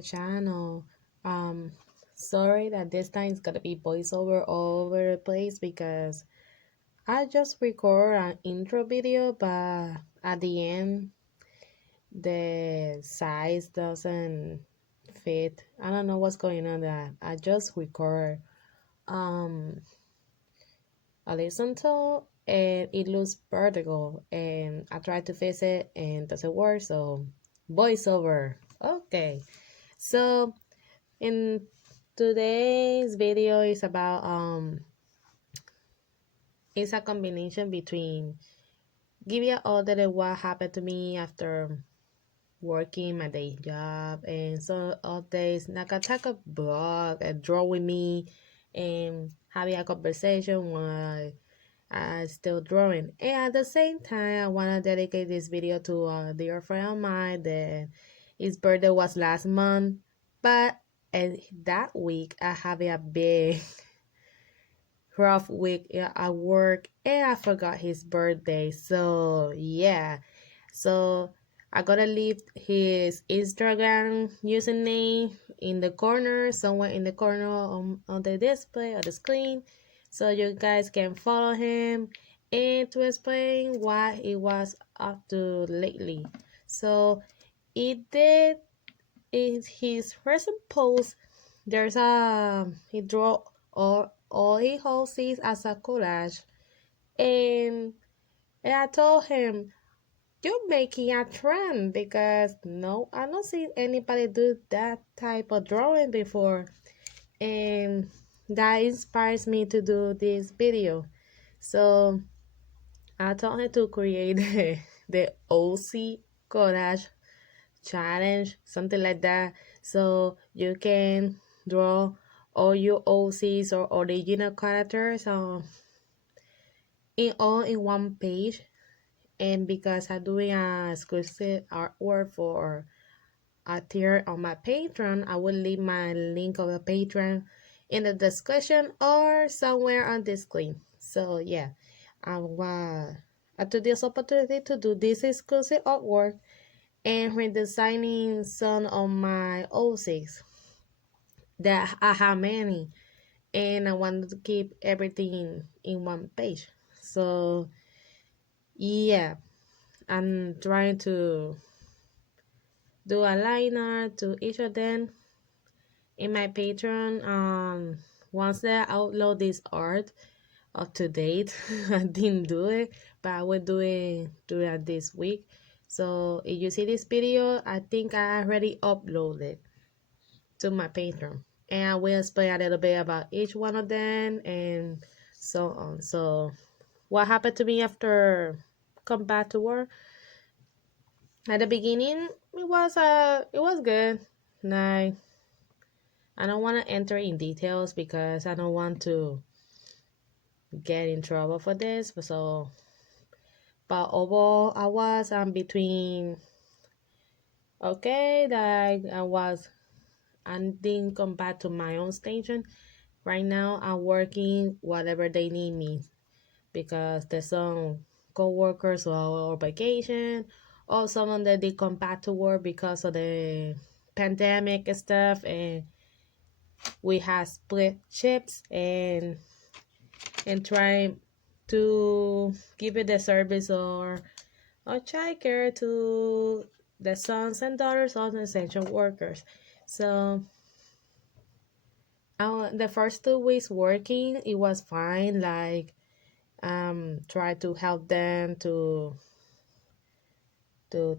my channel. Um, Sorry that this time it's gonna be voiceover all over the place because I just record an intro video, but at the end the size doesn't fit. I don't know what's going on that I just record um horizontal and it looks vertical and I try to fix it and doesn't work, so voiceover. Okay. So in today's video is about it's a combination between give you all that what happened to me after working my day job and so all days like I take a blog and draw with me and having a conversation while I still drawing. And at the same time I wanna dedicate this video to a dear friend of mine that his birthday was last month, but and that week I have a big rough week at work and I forgot his birthday. So yeah. So I gotta leave his Instagram username in the corner, somewhere in the corner on the display or the screen. So you guys can follow him and to explain what he was up to lately. So it did in his recent post there's he draw all he houses as a collage, and I told him you're making a trend because no, I don't see anybody do that type of drawing before, and that inspires me to do this video. So I told him to create the OC collage challenge, something like that. So you can draw all your OCs or original characters in all in one page. And because I'm doing a exclusive artwork for a tier on my Patreon, I will leave my link of the Patreon in the description or somewhere on the screen. So yeah, I took this opportunity to do this exclusive artwork and redesigning some of my O6 that I have many and I wanted to keep everything in one page. So yeah, I'm trying to do a liner to each of them in my Patreon. Once that I upload this art up to date, I didn't do it, but I will do it this week. So if you see this video, I think I already uploaded to my Patreon. And I will explain a little bit about each one of them and so on. So what happened to me after come back to work? At the beginning it was good. Like I don't want to enter in details because I don't want to get in trouble for this. So but overall I was between okay, like I didn't come back to my own station. Right now I'm working whatever they need me because there's some co-workers who are on vacation or someone that they come back to work because of the pandemic and stuff, and we have split shifts and trying to give it the service or child care to the sons and daughters of the essential workers. So the first 2 weeks working it was fine, like try to help them to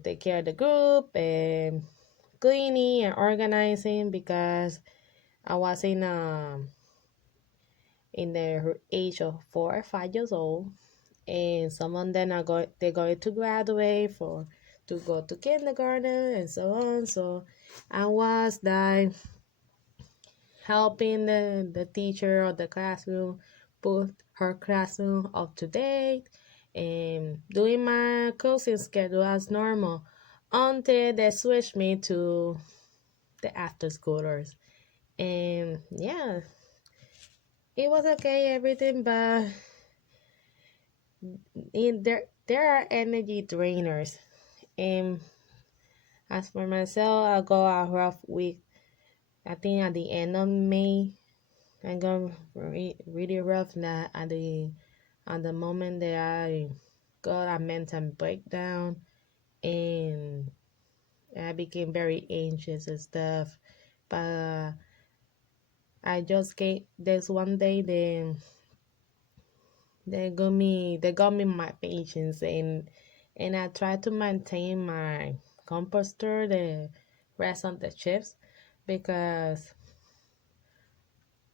take care of the group and cleaning and organizing because I was in the age of 4 or 5 years old, and some of them they're going to graduate for to go to kindergarten and so on. So I was like helping the teacher of the classroom put her classroom up to date and doing my coaching schedule as normal until they switched me to the after schoolers. And yeah, it was okay, everything, but there are energy drainers. And as for myself, I go a rough week I think at the end of May, I got really rough. That at the moment that I got a mental breakdown, and I became very anxious and stuff. But I just get there's one day they got me my patience, and I try to maintain my composure the rest of the shifts because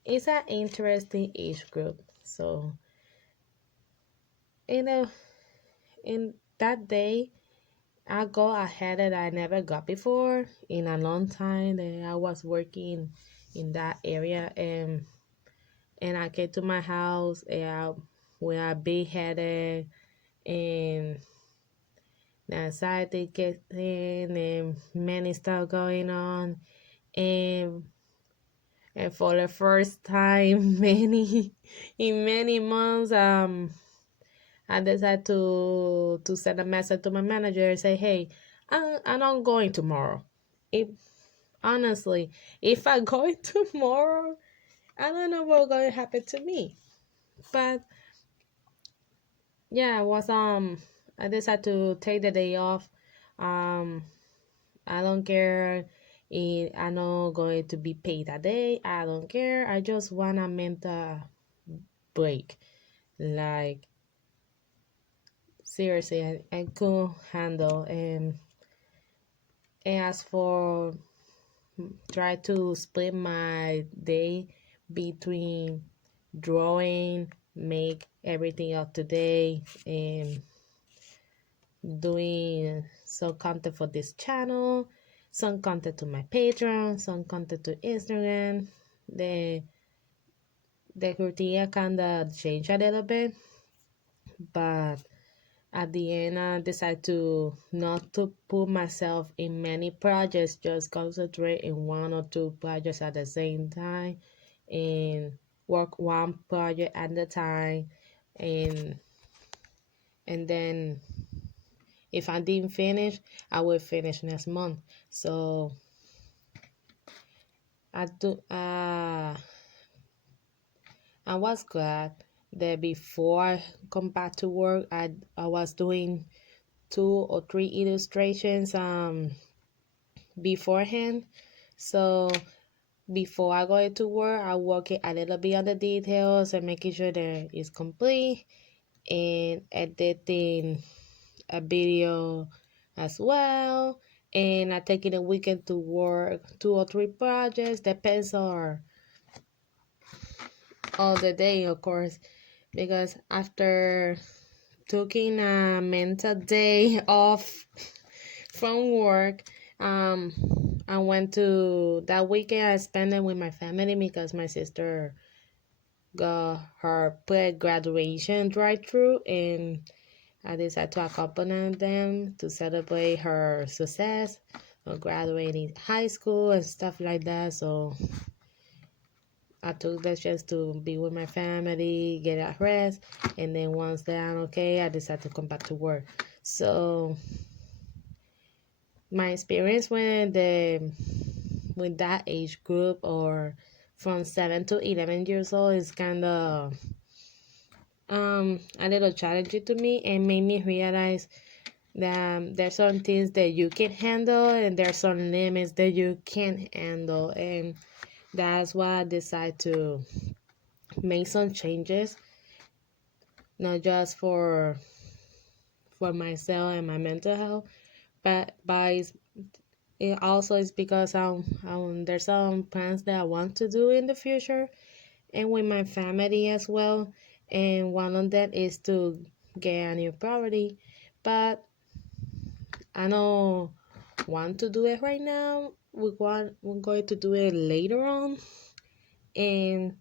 it's an interesting age group. So you know, in that day I go ahead that I never got before in a long time that I was working in that area, and I get to my house and with a big headache, and the anxiety gets in and many stuff going on, and for the first time many months, I decided to send a message to my manager and say, hey, I'm not going tomorrow. If honestly, if I go tomorrow, I don't know what's going to happen to me. But yeah, I decided to take the day off. Um, I don't care if I'm not going to be paid that day. I don't care. I just want a mental break. Like seriously, I couldn't handle. And as for try to split my day between drawing, make everything up to date, and doing some content for this channel, some content to my Patreon, some content to Instagram. The the routine kind of changed a little bit, but at the end I decided to not to put myself in many projects, just concentrate in one or two projects at the same time and work one project at a time, and then if I didn't finish, I will finish next month. So I do. I was glad that before I come back to work, I was doing 2 or 3 illustrations beforehand. So before I go to work, I work it a little bit on the details and making sure that it's complete, and editing a video as well. And I taking a weekend to work 2 or 3 projects, depends on the day, of course, because after taking a mental day off from work, um, I went to that weekend. I spent it with my family because my sister got her pre-graduation drive-through, and I decided to accompany them to celebrate her success of graduating high school and stuff like that. So I took the chance to be with my family, get a rest, and then once they're okay, I decided to come back to work. So my experience with that age group, or from 7 to 11 years old, is kind of a little challenging to me, and made me realize that there's some things that you can handle and there's some limits that you can't handle, and that's why I decided to make some changes, not just for myself and my mental health, but it also is because there's some plans that I want to do in the future and with my family as well, and one of them is to get a new property, but I don't want to do it right now. We're going to do it later on, and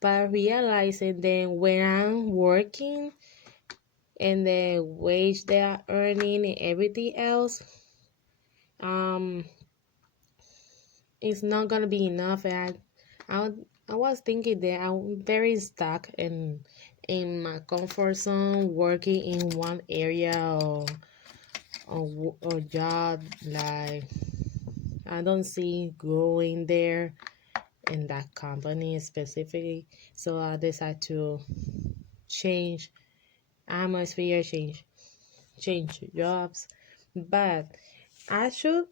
by realizing that when I'm working and the wage they are earning and everything else, um, it's not gonna be enough. And I was thinking that I'm very stuck in my comfort zone, working in one area or job. Like I don't see growing there in that company specifically. So I decided to change atmosphere, change jobs. But I should,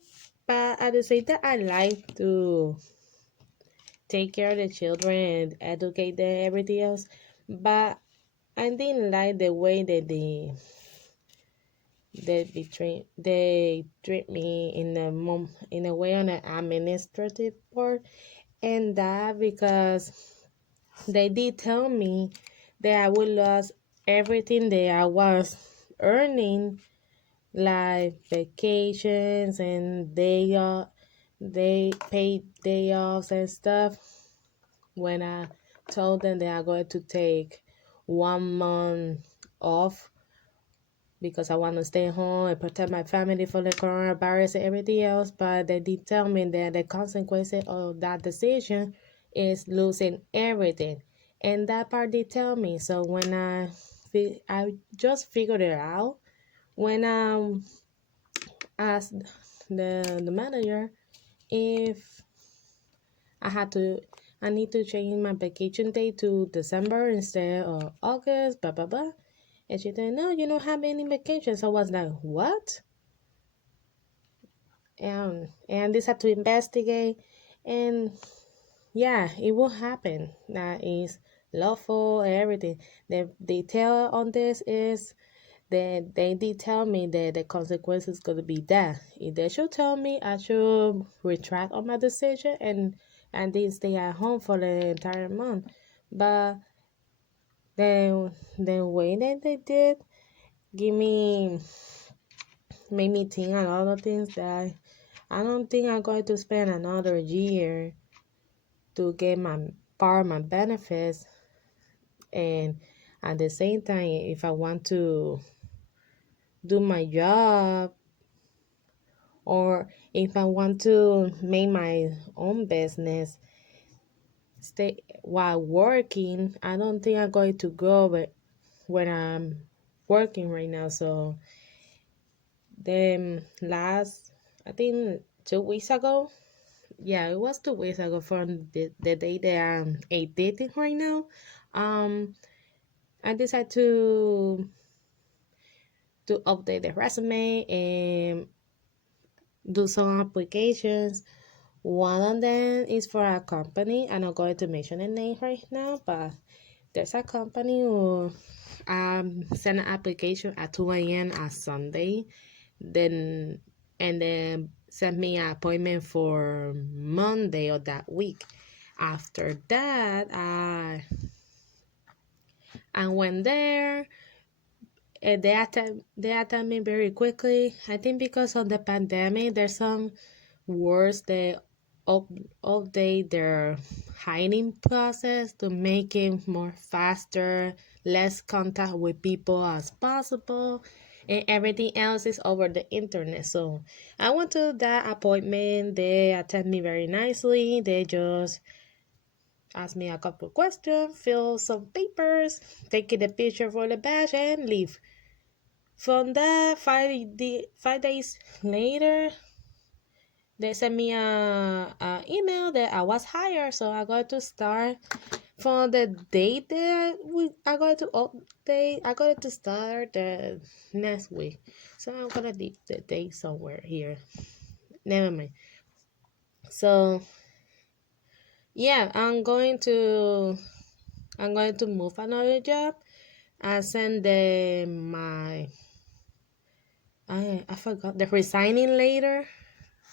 but at the same time, I like to take care of the children and educate them, everything else. But I didn't like the way that they treat me in a way on an administrative part, and that because they did tell me that I would lose everything that I was earning, like vacations and they paid day offs and stuff. When I told them that I'm going to take 1 month off because I want to stay home and protect my family from the coronavirus and everything else. But they did tell me that the consequences of that decision is losing everything. And that part did tell me. So when I just figured it out when I asked the manager if I had to I need to change my vacation date to December instead of August, blah blah blah. And she said, no, you don't have any vacations. I was like, what? And this had to investigate. And yeah, it will happen. That is lawful and everything. The detail on this is that they did tell me that the consequence is going to be that. If they should tell me, I should retract on my decision and then stay at home for the entire month. But the way that they did give me made me think a lot of things that I don't think I'm going to spend another year to get my part of my benefits. And at the same time, if I want to do my job or if I want to make my own business stay while working, I don't think I'm going to go but when I'm working right now. So then last I think 2 weeks ago, yeah, it was 2 weeks ago from the day that I'm 18 right now. I decided to update the resume and do some applications. One of them is for a company. I'm not going to mention the name right now, but there's a company who sent an application at 2 a.m. on Sunday, then and then sent me an appointment for Monday of that week. After that, I went there and they attend me very quickly. I think because of the pandemic, there's some words that up, update their hiring process to make it more faster, less contact with people as possible, and everything else is over the internet. So I went to that appointment. They attend me very nicely. They just ask me a couple questions, fill some papers, take a picture for the badge, and leave. From that, 5 days later, they sent me a email that I was hired, so I got to start from the date that I got to update. I got to start the next week, so I'm gonna leave the date somewhere here. Never mind. So yeah, I'm going to move another job. I send I forgot the resigning letter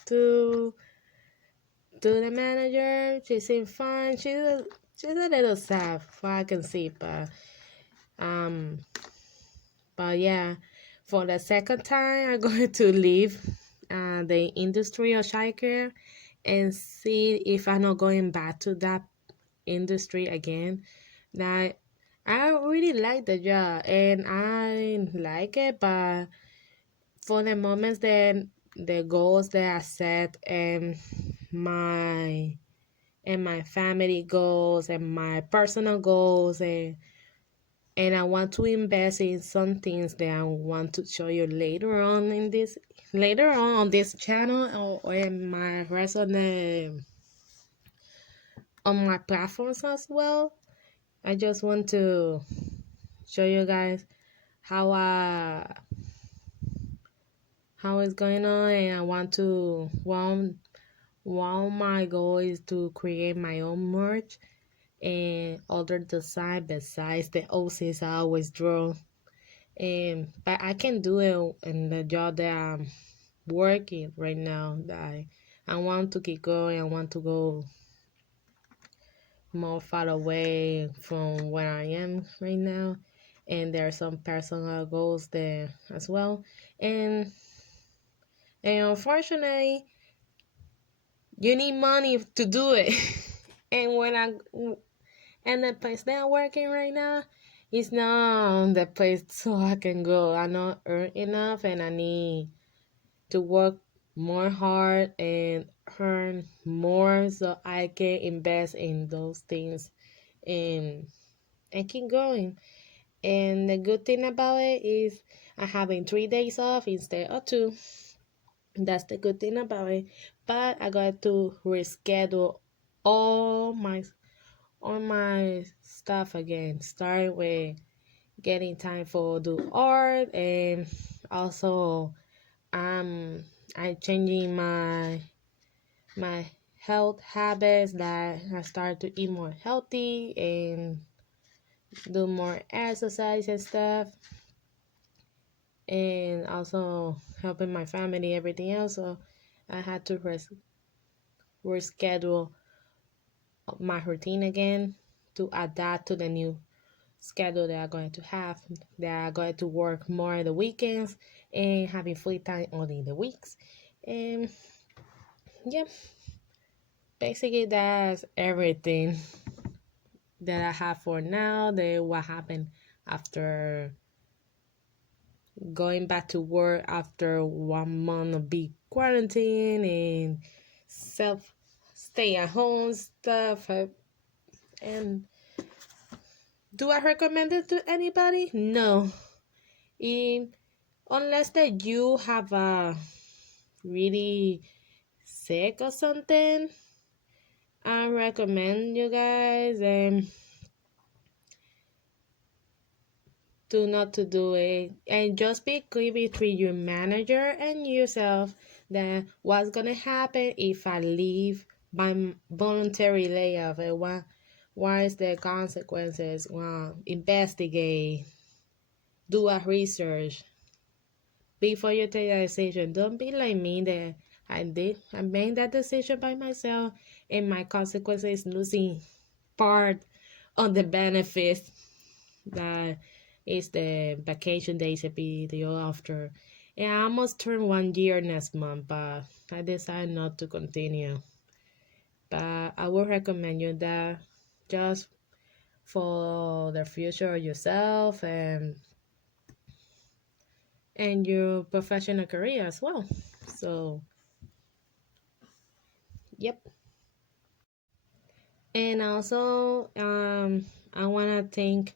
to the manager. She seemed fine. She's a little sad, what I can see, um, but yeah, for the second time, I'm going to leave the industry of childcare and see if I'm not going back to that industry again. Now, I really like the job and I like it, but for the moments that the goals that I set my and my family goals and my personal goals and I want to invest in some things that I want to show you later on in this later on this channel or in my rest on my platforms as well. I just want to show you guys how how it's going on, and I want to one of my goal is to create my own merch and other design besides the OCs I always draw. And but I can do it in the job that I'm working right now. That I want to keep going. I want to go more far away from where I am right now. And there are some personal goals there as well. And and unfortunately, you need money to do it. and when I and the place that I'm working right now is not the place so I can go. I not earn enough, and I need to work more hard and earn more so I can invest in those things and keep going. And the good thing about it is I having 3 days off instead of two. That's the good thing about it. But I got to reschedule all my stuff again, starting with getting time for do art, and also I'm changing my health habits, that I start to eat more healthy and do more exercise and stuff, and also helping my family, everything else. So I had to reschedule my routine again to adapt to the new schedule that I'm going to have, that I'm going to work more in the weekends and having free time only in the weeks. And yeah, basically that's everything that I have for now. The what happened after going back to work after 1 month of big quarantine and self stay at home stuff. And do I recommend it to anybody? No. Um, unless that you have a really sick or something, I recommend you guys do not to do it, and just be clear between your manager and yourself that what's gonna happen if I leave by voluntary layoff, and what is the consequences. Well, investigate, do a research before you take a decision. Don't be like me that I made that decision by myself, and my consequence is losing part of the benefits that is the vacation days a video after. And I almost turned 1 year next month, but I decided not to continue. But I would recommend you that just for the future of yourself and your professional career as well. So yep. And also I wanna thank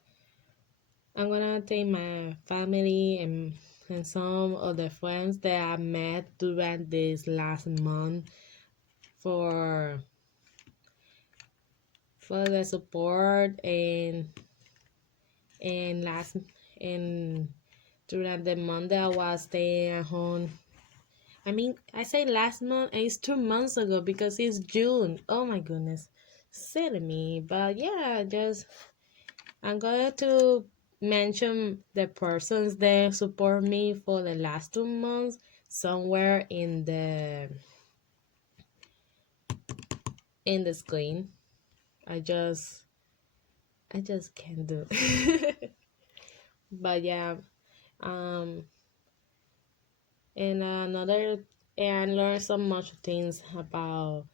my family and some of the friends that I met during this last month for the support and last and during the month that I was staying at home. I mean, I say last month, and it's 2 months ago because it's June. Oh my goodness, silly me. But yeah, just I'm going to mention the persons that support me for the last 2 months somewhere in the screen. I just can't do it. But yeah, um, and and I learned so much things about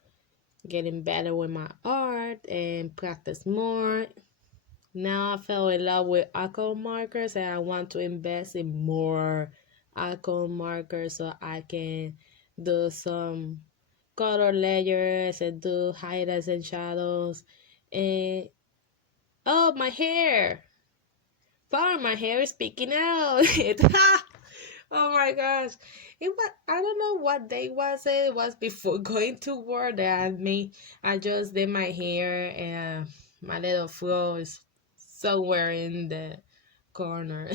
getting better with my art and practice more. Now I fell in love with alcohol markers, and I want to invest in more alcohol markers so I can do some color layers and do highlights and shadows. And oh, my hair! Wow, my hair is peeking out. Oh my gosh. It was I don't know what day was it. It was before going to work that I just did my hair and my little fro is somewhere in the corner.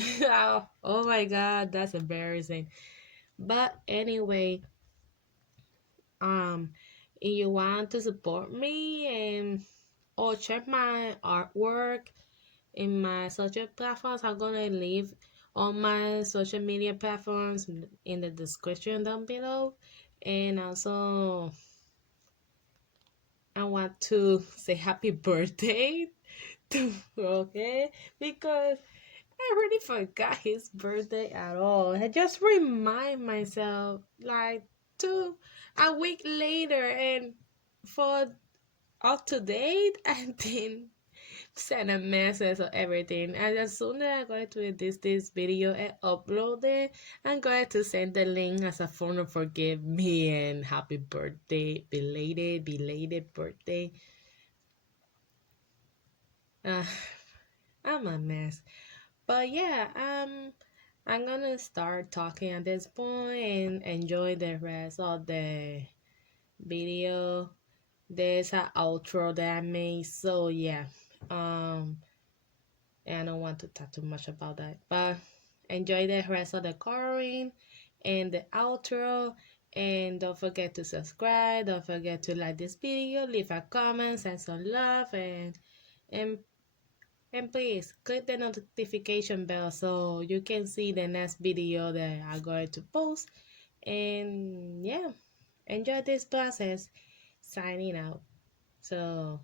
Oh my god, that's embarrassing. But anyway, um if you want to support me and or check my artwork in my social platforms. I'm gonna leave all my social media platforms in the description down below. And also, I want to say happy birthday to Roque because I really forgot his birthday at all. I just remind myself like two a week later and for up to date and then send a message or everything. And as soon as I'm going to edit this video and upload it, I'm going to send the link as a form of forgive me and happy birthday, belated birthday. Uh, I'm a mess. But yeah, I'm gonna start talking at this point and enjoy the rest of the video. There's an outro that I made, so yeah. Um and I don't want to talk too much about that. But enjoy the rest of the coloring and the outro. And don't forget to subscribe. Don't forget to like this video, leave a comment, send some love, and and please click the notification bell so you can see the next video that I'm going to post. And yeah, enjoy this process. Signing out. So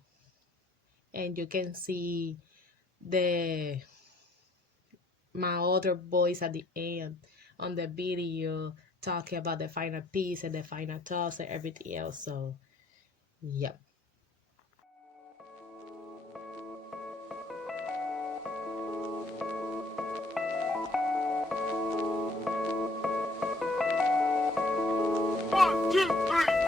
and you can see the my other voice at the end on the video talking about the final piece and the final toss and everything else. So, yep. One, two, three.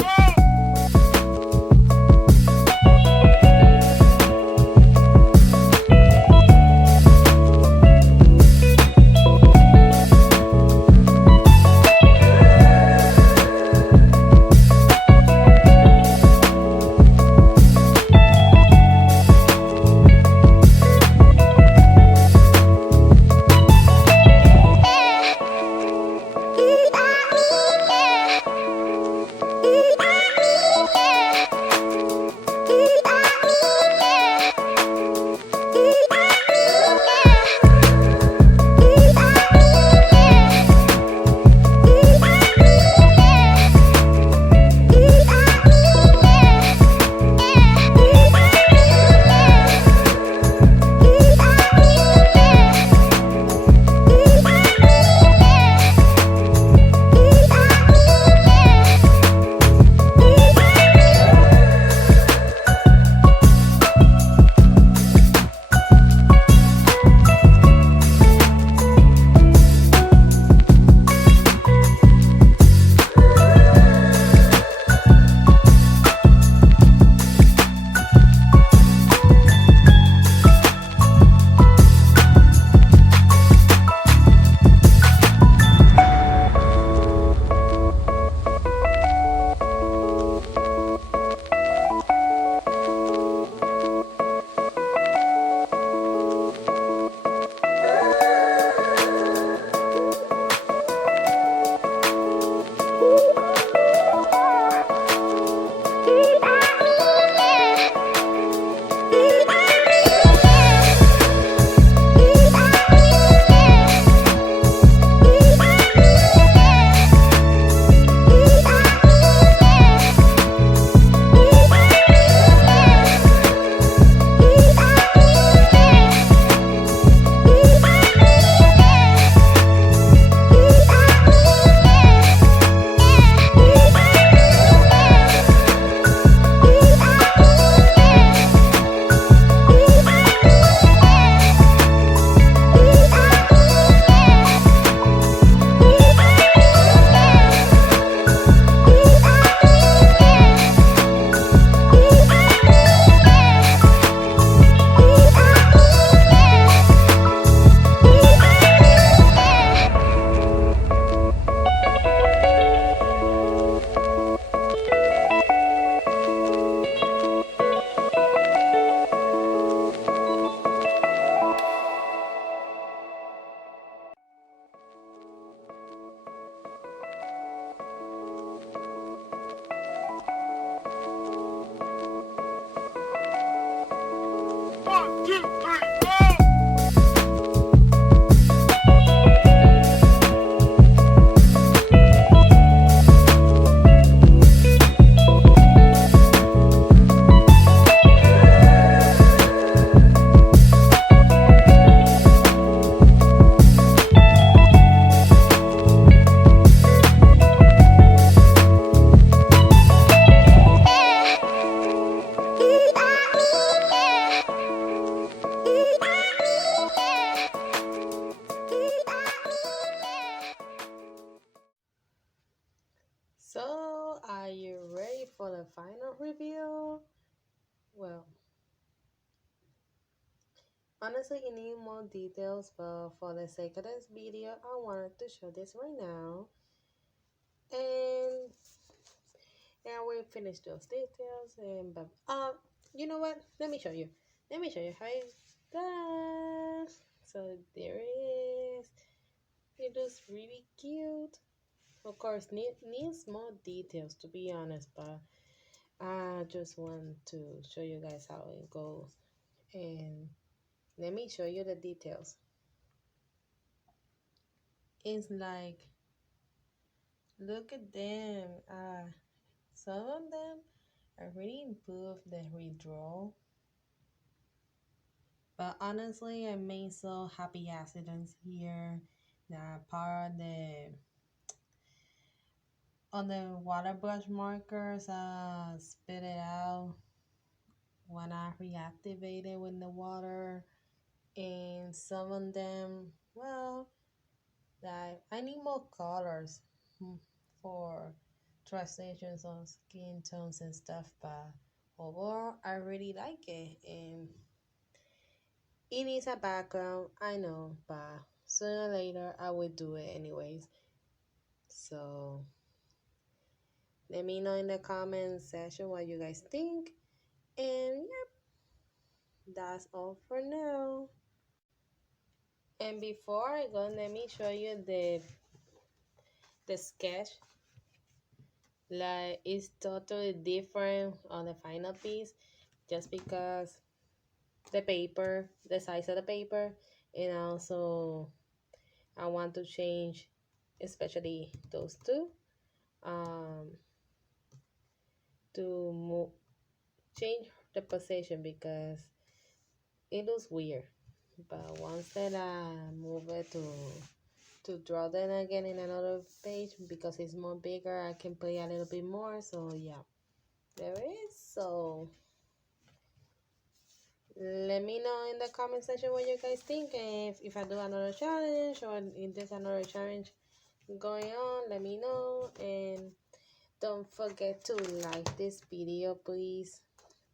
Honestly, I need more details, but for the sake of this video, I wanted to show this right now. And now we finish those details and but you know what? Let me show you. Let me show you how it's done. So there it is. It looks really cute. Of course, needs more details to be honest, but I just want to show you guys how it goes. And let me show you the details. It's like, look at them. Some of them I really improved the redraw. But honestly, I made so happy accidents here that part of the on the water brush markers spit it out when I reactivated with the water, and some of them, well, that I need more colors for translations on skin tones and stuff, but overall I really like it. And it needs a background, I know, but sooner or later I will do it anyways. So let me know in the comment section what you guys think. And yep, that's all for now. And before I go, let me show you the sketch. Like it's totally different on the final piece, just because the paper, the size of the paper, and also I want to change, especially those two, um, to move, change the position because it looks weird. But once that I move it to draw them again in another page because it's more bigger, I can play a little bit more. So yeah, there it is. So let me know in the comment section what you guys think, and if I do another challenge or if there's another challenge going on, let me know. And don't forget to like this video, please.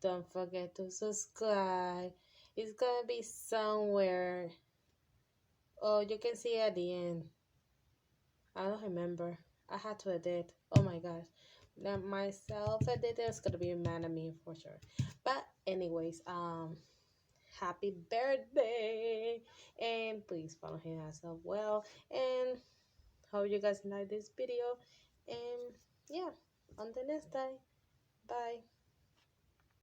Don't forget to subscribe. It's gonna be somewhere. Oh, you can see at the end. I don't remember. I had to edit. Oh my gosh. Now myself editor is gonna be mad at me for sure. But anyways, happy birthday, and please follow him as well. And hope you guys like this video. And yeah, until next time. Bye.